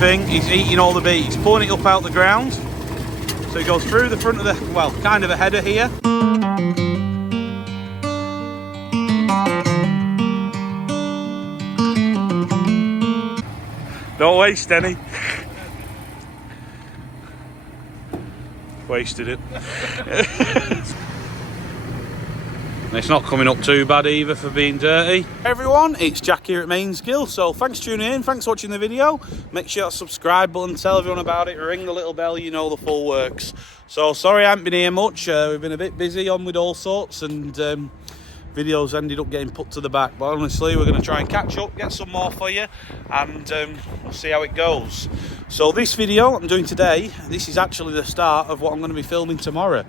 thing, he's eating all the beet. He's pulling it up out the ground. So he goes through the front of the, well, kind of a header here. Don't waste any. Wasted it. It's not coming up too bad either for being dirty. Hey everyone, it's Jack here at Mainsgill. So thanks for tuning in, thanks for watching the video. Make sure that subscribe button, tell everyone about it, ring the little bell, you know the full works. So sorry I haven't been here much, we've been a bit busy on with all sorts and videos ended up getting put to the back. But honestly, we're going to try and catch up, get some more for you and we'll see how it goes. So this video I'm doing today, this is actually the start of what I'm going to be filming tomorrow.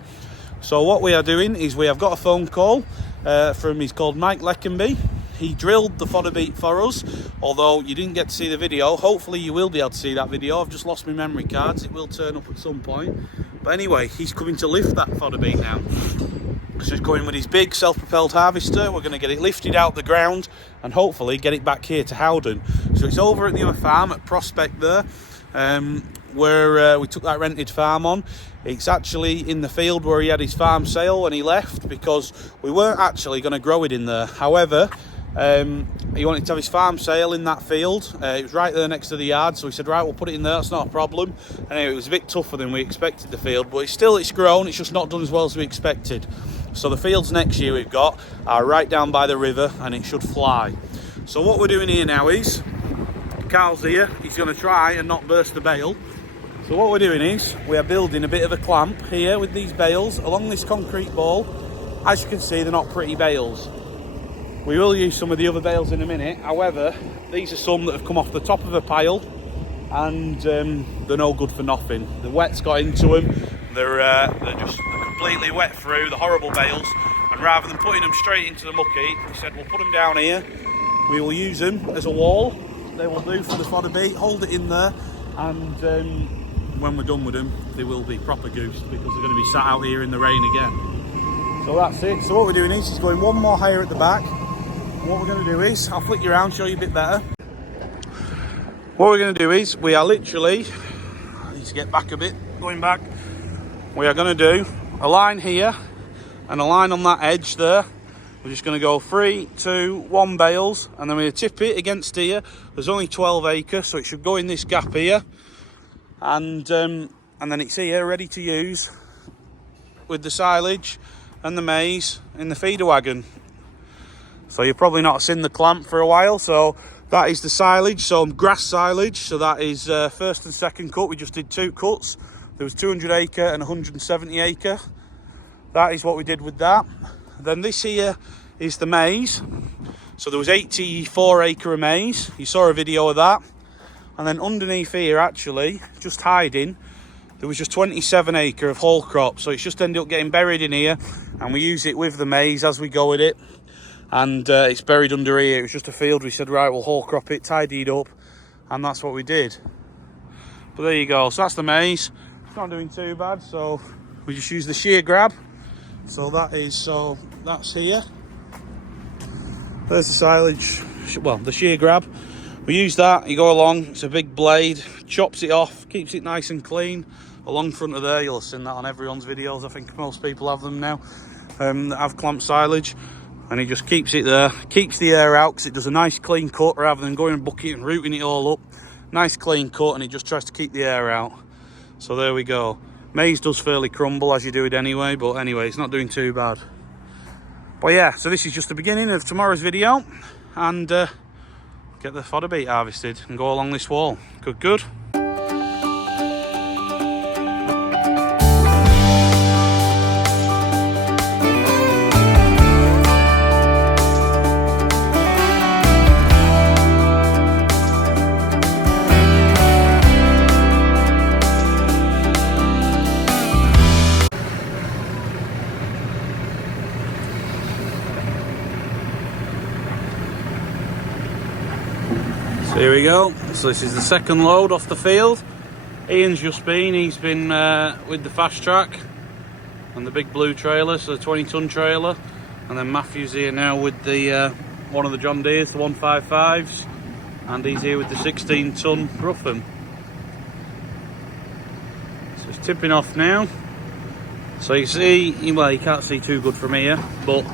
So what we are doing is we have got a phone call from, he's called Mike Leckenby. He drilled the fodder beet for us, although you didn't get to see the video. Hopefully you will be able to see that video. I've just lost my memory cards. It will turn up at some point. But anyway, he's coming to lift that fodder beet now. So he's going with his big self-propelled harvester. We're going to get it lifted out the ground and hopefully get it back here to Howden. So it's over at the other farm at Prospect there, where we took that rented farm on. It's actually in the field where he had his farm sale when he left, because we weren't actually going to grow it in there. However, he wanted to have his farm sale in that field. It was right there next to the yard, so we said, right, we'll put it in there, that's not a problem. Anyway, it was a bit tougher than we expected, the field, but it's grown, it's just not done as well as we expected. So the fields next year we've got are right down by the river and it should fly. So what we're doing here now is, Carl's here, he's going to try and not burst the bale. So what we're doing is, we are building a bit of a clamp here with these bales along this concrete ball. As you can see, they're not pretty bales. We will use some of the other bales in a minute. However, these are some that have come off the top of a pile and they're no good for nothing. The wet's got into them. They're completely wet through, the horrible bales. And rather than putting them straight into the muck heap, we said we'll put them down here. We will use them as a wall. They will do for the fodder beet, hold it in there, and when we're done with them, they will be proper goosed because they're going to be sat out here in the rain again. So that's it. So what we're doing is, he's going one more higher at the back. And what we're going to do is, I'll flick you around, show you a bit better. What we're going to do is, we are literally, I need to get back a bit, going back. We are going to do a line here and a line on that edge there. We're just going to go 3, 2, 1 bales, and then we're going to tip it against here. There's only 12 acres, so it should go in this gap here. And then it's here ready to use with the silage and the maize in the feeder wagon. So you've probably not seen the clamp for a while. So that is the silage, so grass silage. So that is first and second cut. We just did 2 cuts. There was 200 acre and 170 acre. That is what we did with that. Then this here is the maize. So there was 84 acre of maize. You saw a video of that. And then underneath here, actually, just hiding, there was just 27 acre of whole crop. So it's just ended up getting buried in here. And we use it with the maize as we go with it. And it's buried under here. It was just a field. We said, right, we'll whole crop it, tidy it up. And that's what we did. But there you go. So that's the maize. It's not doing too bad. So we just use the shear grab. So that's here. There's the silage, well, the shear grab. We use that, you go along, it's a big blade, chops it off, keeps it nice and clean. Along front of there, you'll have seen that on everyone's videos, I think most people have them now, that have clamped silage. And he just keeps it there, keeps the air out, because it does a nice clean cut rather than going and bucking and rooting it all up. Nice clean cut, and it just tries to keep the air out. So there we go. Maize does fairly crumble as you do it anyway, but anyway, it's not doing too bad. But yeah, so this is just the beginning of tomorrow's video, and get the fodder beet harvested and go along this wall. Good. So here we go. So this is the second load off the field. Ian's just been, he's been with the fast track and the big blue trailer, so the 20-ton trailer. And then Matthew's here now with the one of the John Deeres, the 155s. And he's here with the 16-ton Ruffin. tipping off now. So you see, well, you can't see too good from here, but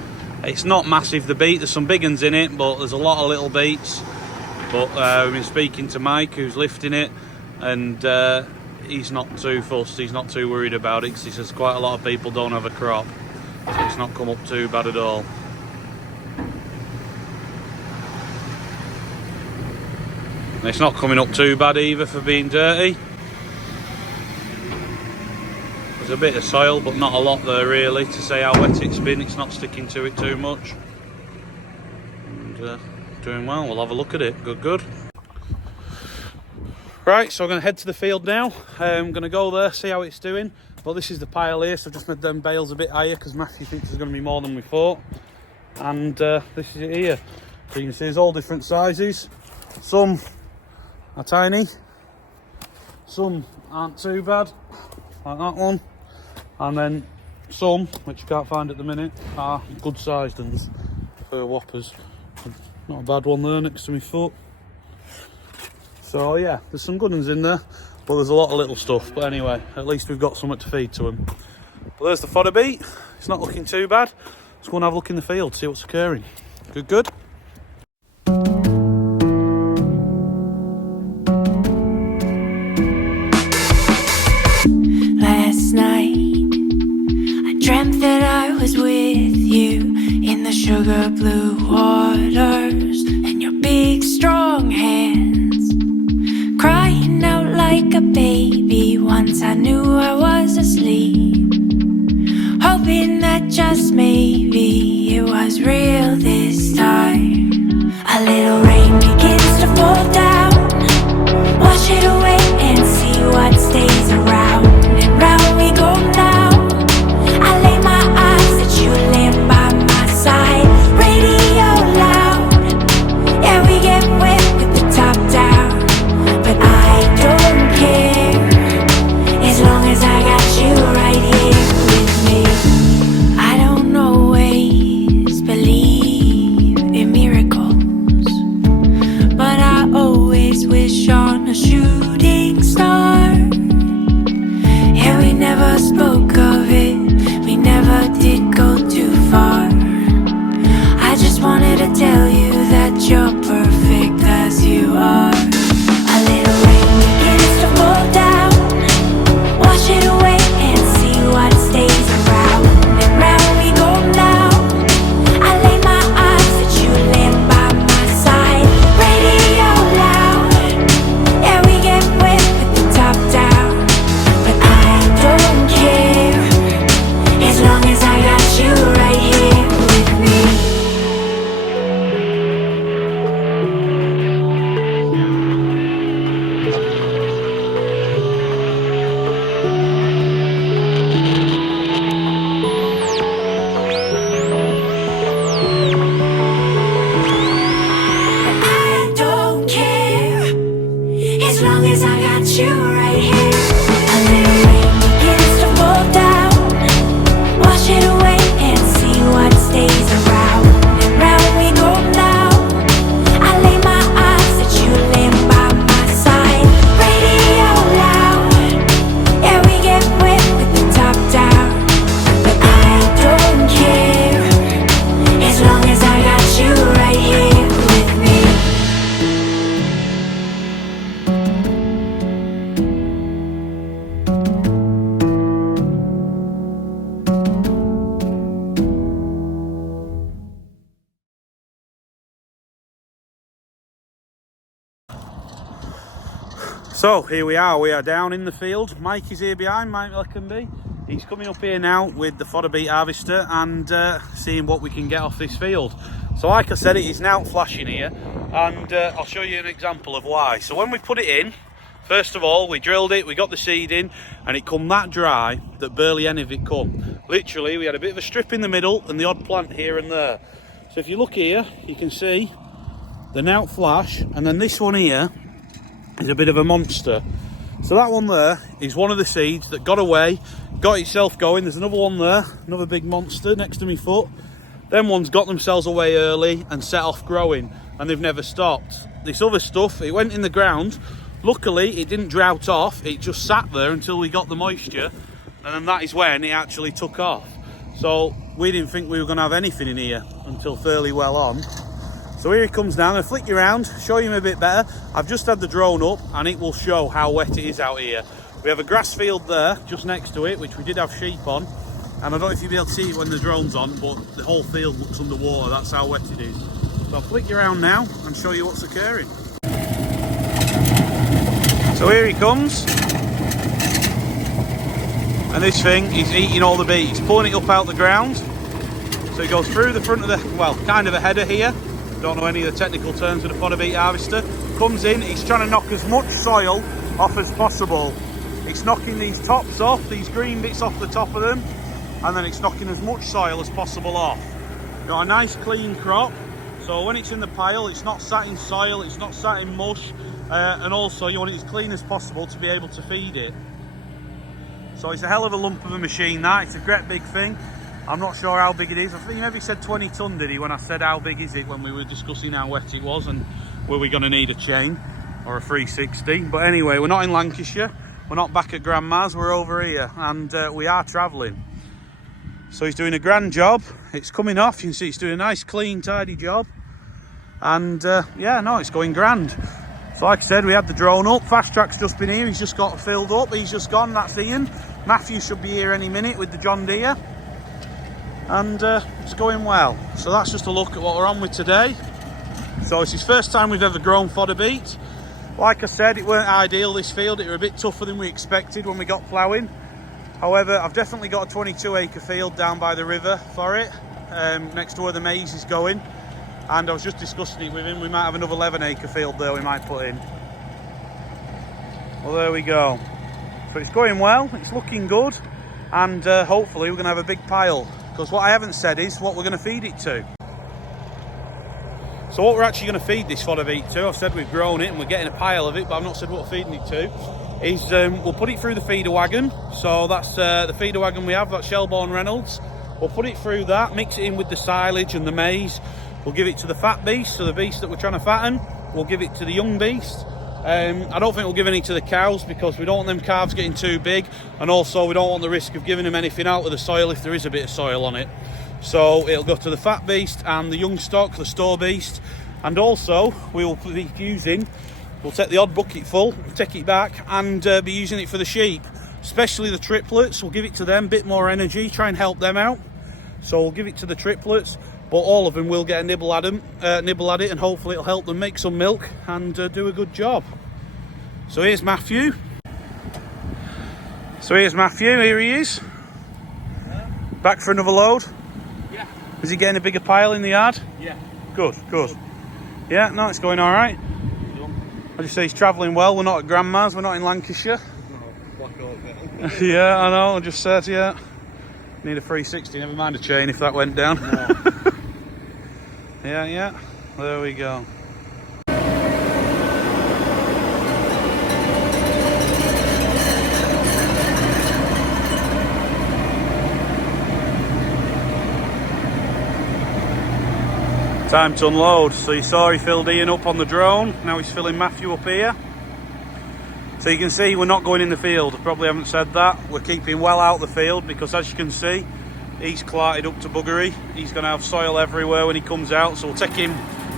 it's not massive, the beet. There's some big ones in it, but there's a lot of little beets. But we've been speaking to Mike, who's lifting it, and he's not too fussed, he's not too worried about it, because he says quite a lot of people don't have a crop, so it's not come up too bad at all. And it's not coming up too bad either for being dirty. There's a bit of soil, but not a lot there really, to say how wet it's been. It's not sticking to it too much. And, doing well. We'll have a look at it. Good. Right, so I'm going to head to the field now. I'm going to go there, see how it's doing. But this is the pile here, so I've just made them bales a bit higher because Matthew thinks there's going to be more than we thought. And this is it here. So you can see there's all different sizes. Some are tiny, some aren't too bad, like that one. And then some, which you can't find at the minute, are good sized ones for whoppers. Not a bad one there next to my foot. So yeah, there's some good ones in there, but there's a lot of little stuff. But anyway, at least we've got something to feed to them. But there's the fodder beet. It's not looking too bad. Let's go and have a look in the field, see what's occurring. Good. Last night, I dreamt that I was with you in the sugar blue waters, and your big strong hands crying out like a baby. Once I knew I was asleep, hoping that just maybe it was real this time. A little rain begins to fall down, wash it away and see what stays around. And round we go now, I lay my eyes that you laying by my side. Radio loud, yeah, we get wet with the top down, but I don't care, as long as I got you right here with me. I don't always believe in miracles, but I always wish on a shooting star. Yeah, we never spoke of it, we never did go too far. I just wanted to tell you that you're perfect as you are. A little rain begins to fall down, wash it away and see what stays around. And round we go now, I lay my eyes that you laying by my side. Radio loud, yeah, we get wet with the top down, but I don't care, as long as I got you right here with me. I don't care, as long as I got you right here. A little rain begins to fall down, wash it away and see what stays around. And round we go now, I lay my eyes that you laying by my side. Radio loud, yeah, we get wet with the top down, but I don't care, as long as I got you right here with me. So here we are down in the field. Mike is here behind, Mike Leckenby. He's coming up here now with the fodder beet harvester and seeing what we can get off this field. So like I said, it is now flashing here, and I'll show you an example of why. So when we put it in, first of all, we drilled it, we got the seed in, and it come that dry that barely any of it come. Literally, we had a bit of a strip in the middle and the odd plant here and there. So if you look here, you can see the now flash, and then this one here is a bit of a monster. So that one there is one of the seeds that got away, got itself going. There's another one there, another big monster next to my foot. Them ones got themselves away early and set off growing, and they've never stopped. This other stuff, it went in the ground, Luckily, it didn't drought off. It just sat there until we got the moisture, and then that is when it actually took off. So we didn't think we were going to have anything in here until fairly well on. So here he comes now. I'm going to flick you around, show you him a bit better. I've just had the drone up and it will show how wet it is out here. We have a grass field there just next to it, which we did have sheep on. And I don't know if you'll be able to see it when the drone's on, but the whole field looks underwater. That's how wet it is. So I'll flick you around now and show you what's occurring. So here he comes. And this thing is eating all the beet. He's pulling it up out the ground. So he goes through the front of the, well, kind of a header here. Don't know any of the technical terms with a fodder beet harvester. Comes in, he's trying to knock as much soil off as possible. It's knocking these tops off, these green bits off the top of them, and then it's knocking as much soil as possible off. Got a nice clean crop, so when it's in the pile, it's not sat in soil, it's not sat in mush, and also you want it as clean as possible to be able to feed it. So it's a hell of a lump of a machine that, it's a great big thing. I'm not sure how big it is. I think he maybe said 20 tonne, did he, when I said how big is it when we were discussing how wet it was and were we going to need a chain or a 360. But anyway, we're not in Lancashire. We're not back at Grandma's. We're over here and we are travelling. So he's doing a grand job. It's coming off. You can see he's doing a nice, clean, tidy job. And yeah, no, it's going grand. So like I said, we had the drone up. Fast Track's just been here. He's just got filled up. He's just gone. That's Ian. Matthew should be here any minute with the John Deere. And it's going well. So that's just a look at what we're on with today. So it's his first time we've ever grown fodder beet. Like I said, it weren't ideal, this field. It were a bit tougher than we expected when we got ploughing. However, I've definitely got a 22 acre field down by the river for it, next to where the maize is going. And I was just discussing it with him. We might have another 11 acre field there we might put in. Well, there we go. So it's going well, it's looking good. And hopefully we're going to have a big pile. Because what I haven't said is what we're going to feed it to. So what we're actually going to feed this fodder beet to, I've said we've grown it and we're getting a pile of it, but I've not said what we're feeding it to, is we'll put it through the feeder wagon. So that's the feeder wagon we have, that's Shelbourne Reynolds. We'll put it through that, mix it in with the silage and the maize. We'll give it to the fat beast, so the beast that we're trying to fatten. We'll give it to the young beast. I don't think we'll give any to the cows because we don't want them calves getting too big, and also we don't want the risk of giving them anything out of the soil if there is a bit of soil on it. So it'll go to the fat beast and the young stock, the store beast, and also we will be using, we'll take the odd bucket full, take it back and be using it for the sheep, especially the triplets. We'll give it to them, a bit more energy, try and help them out. So we'll give it to the triplets, but all of them will get a nibble at it, and hopefully it'll help them make some milk and do a good job. So here's Matthew. Here he is. Yeah. Back for another load. Yeah. Is he getting a bigger pile in the yard? Yeah. Good. Yeah, no, it's going all right. I just say he's travelling well. We're not at Grandma's, we're not in Lancashire. No, Yeah, I know, I just said, yeah. Need a 360, never mind a chain if that went down. No. Yeah, there we go. Time to unload. So you saw he filled Ian up on the drone, now he's filling Matthew up here. So you can see we're not going in the field, I probably haven't said that. We're keeping well out the field because as you can see, he's clarted up to buggery. He's going to have soil everywhere when he comes out, so we'll take him.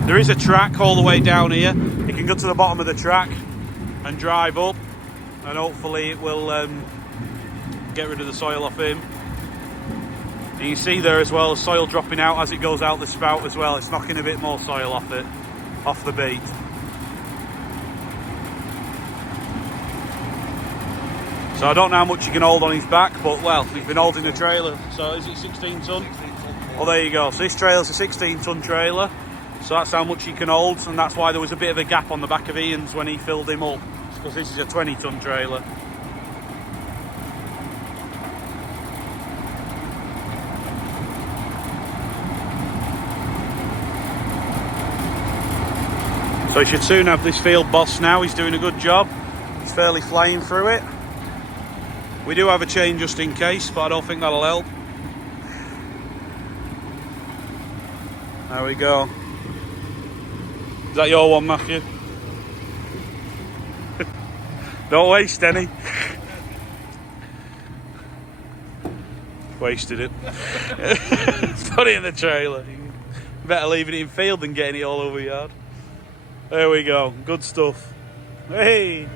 There is a track all the way down here. He can go to the bottom of the track and drive up, and hopefully it will get rid of the soil off him. And you can see there as well, the soil dropping out as it goes out the spout as well. It's knocking a bit more soil off it, off the beet. So I don't know how much you can hold on his back, but well, he's been holding the trailer. So is it 16 tonne? 16 tonne. Well, there you go. So this trailer's a 16 tonne trailer. So that's how much he can hold, and that's why there was a bit of a gap on the back of Ian's when he filled him up, because this is a 20 tonne trailer. So he should soon have this field boss now. He's doing a good job. He's fairly flying through it. We do have a chain just in case, but I don't think that'll help. There we go. Is that your one, Matthew? Don't waste any. Wasted it. Put it in the trailer. Better leaving it in field than getting it all over yard. There we go. Good stuff. Hey.